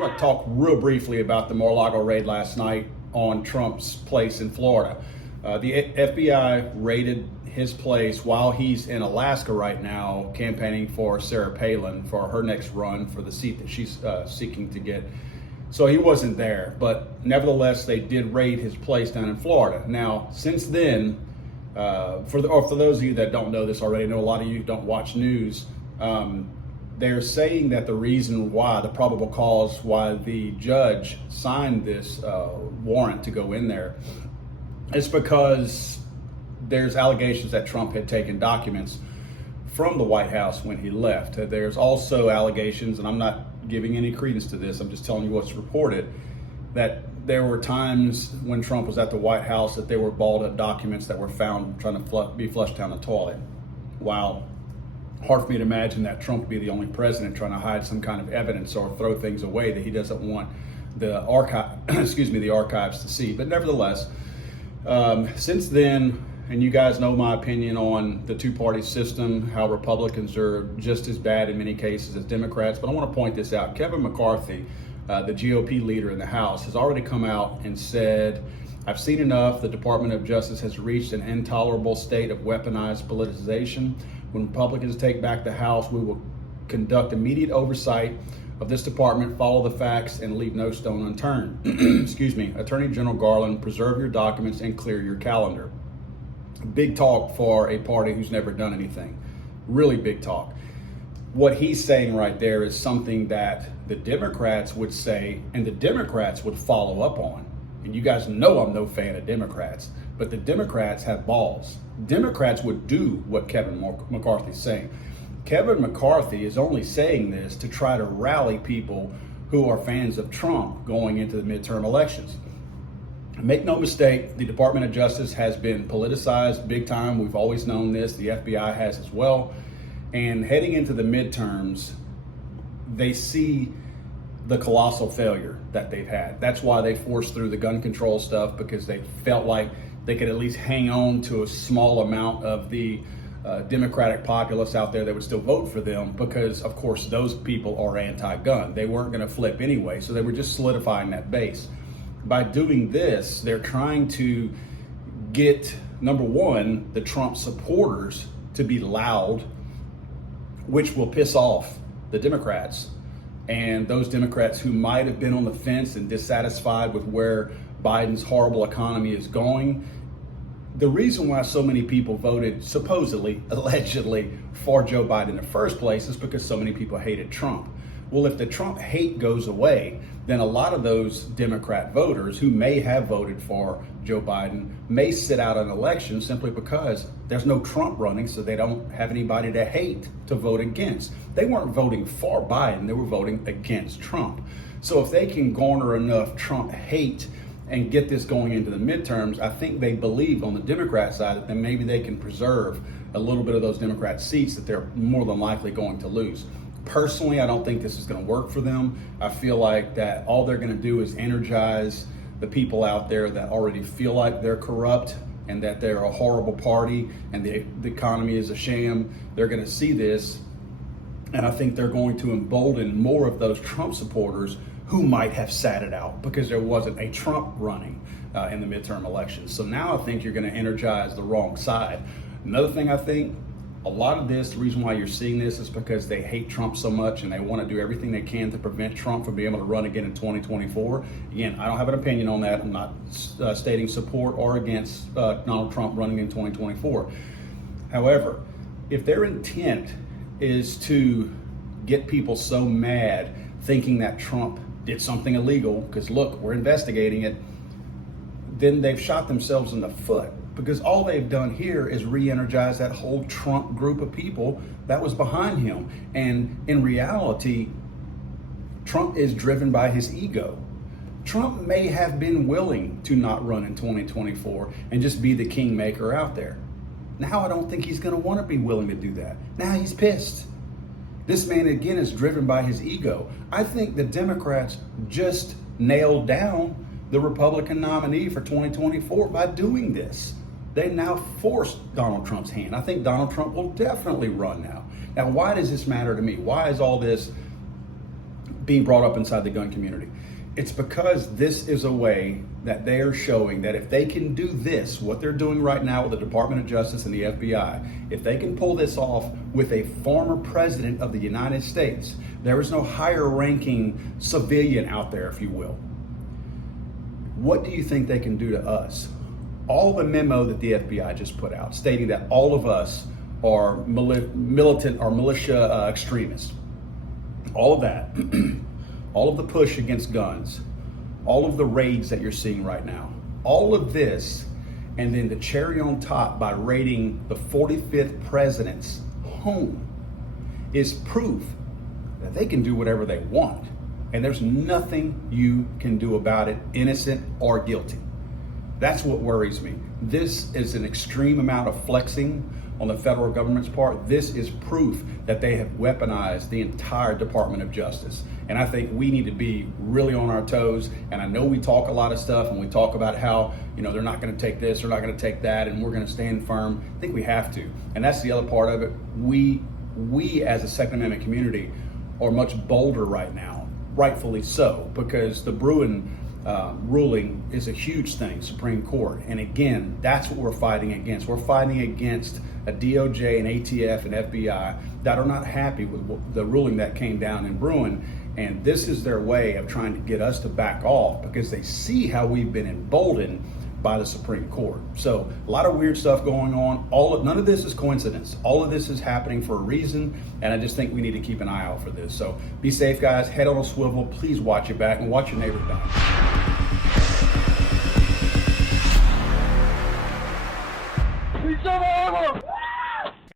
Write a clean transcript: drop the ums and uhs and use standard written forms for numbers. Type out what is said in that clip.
want to talk real briefly about the Mar-a-Lago raid last night on Trump's place in Florida. The FBI raided his place while he's in Alaska right now campaigning for Sarah Palin for her next run for the seat that she's seeking to get. So he wasn't there, but nevertheless, they did raid his place down in Florida. Now, since then, for those of you that don't know this already, I know a lot of you don't watch news, they're saying that the reason why, the probable cause why the judge signed this warrant to go in there is because there's allegations that Trump had taken documents from the White House when he left. There's also allegations, and I'm not giving any credence to this, I'm just telling you what's reported, that there were times when Trump was at the White House that there were balled up documents that were found trying to be flushed down the toilet. Wow. Hard for me to imagine that Trump would be the only president trying to hide some kind of evidence or throw things away that he doesn't want the archives to see. But nevertheless, since then, and you guys know my opinion on the two-party system, how Republicans are just as bad in many cases as Democrats. But I want to point this out. Kevin McCarthy, the GOP leader in the House, has already come out and said, "I've seen enough. The Department of Justice has reached an intolerable state of weaponized politicization. When Republicans take back the House, we will conduct immediate oversight of this department, follow the facts, and leave no stone unturned." Excuse me. Attorney General Garland, preserve your documents and clear your calendar. Big talk for a party who's never done anything. Really big talk. What he's saying right there is something that the Democrats would say and the Democrats would follow up on. And you guys know I'm no fan of Democrats, but the Democrats have balls. Democrats would do what Kevin McCarthy's saying. Kevin McCarthy is only saying this to try to rally people who are fans of Trump going into the midterm elections. Make no mistake, the Department of Justice has been politicized big time. We've always known this. The FBI has as well. And heading into the midterms, they see the colossal failure that they've had. That's why they forced through the gun control stuff, because they felt like they could at least hang on to a small amount of the Democratic populace out there that would still vote for them, because of course those people are anti-gun. They weren't going to flip anyway, so they were just solidifying that base. By doing this, they're trying to get, number one, the Trump supporters to be loud, which will piss off the Democrats. And those Democrats who might have been on the fence and dissatisfied with where Biden's horrible economy is going. The reason why so many people voted, supposedly, allegedly, for Joe Biden in the first place is because so many people hated Trump. Well, if the Trump hate goes away, then a lot of those Democrat voters who may have voted for Joe Biden may sit out an election simply because there's no Trump running, so they don't have anybody to hate to vote against. They weren't voting for Biden, they were voting against Trump. So if they can garner enough Trump hate and get this going into the midterms, I think they believe on the Democrat side that then maybe they can preserve a little bit of those Democrat seats that they're more than likely going to lose. Personally, I don't think this is going to work for them. I feel like that all they're going to do is energize the people out there that already feel like they're corrupt and that they're a horrible party and the economy is a sham. They're going to see this, and I think they're going to embolden more of those Trump supporters who might have sat it out because there wasn't a Trump running in the midterm elections. So now I think you're going to energize the wrong side. Another thing I think, a lot of this, the reason why you're seeing this is because they hate Trump so much and they want to do everything they can to prevent Trump from being able to run again in 2024. Again, I don't have an opinion on that. I'm not stating support or against Donald Trump running in 2024. However, if their intent is to get people so mad thinking that Trump did something illegal, because look, we're investigating it, then they've shot themselves in the foot. Because all they've done here is re-energize that whole Trump group of people that was behind him. And in reality, Trump is driven by his ego. Trump may have been willing to not run in 2024 and just be the kingmaker out there. Now I don't think he's going to want to be willing to do that. Now he's pissed. This man, again, is driven by his ego. I think the Democrats just nailed down the Republican nominee for 2024 by doing this. They now forced Donald Trump's hand. I think Donald Trump will definitely run now. Now, why does this matter to me? Why is all this being brought up inside the gun community. It's because this is a way that they are showing that if they can do this, what they're doing right now with the Department of Justice and the FBI, if they can pull this off with a former president of the United States, there is no higher ranking civilian out there, if you will. What do you think they can do to us? All the memo that the FBI just put out stating that all of us are militant or militia extremists, all of that, all of the push against guns, all of the raids that you're seeing right now, all of this, and then the cherry on top by raiding the 45th president's home is proof that they can do whatever they want. And there's nothing you can do about it, innocent or guilty. That's what worries me. This is an extreme amount of flexing on the federal government's part. This is proof that they have weaponized the entire Department of Justice. And I think we need to be really on our toes. And I know we talk a lot of stuff and we talk about how, they're not going to take this, they're not going to take that, and we're going to stand firm. I think we have to. And that's the other part of it. We as a Second Amendment community are much bolder right now, rightfully so, because the Bruen ruling is a huge thing, Supreme Court. And again, that's what we're fighting against. We're fighting against a DOJ and ATF and FBI that are not happy with the ruling that came down in Bruen. And this is their way of trying to get us to back off because they see how we've been emboldened by the Supreme Court. So a lot of weird stuff going on. None of this is coincidence. All of this is happening for a reason, and I just think we need to keep an eye out for this. So be safe, guys. Head on a swivel. Please watch your back and watch your neighbor back.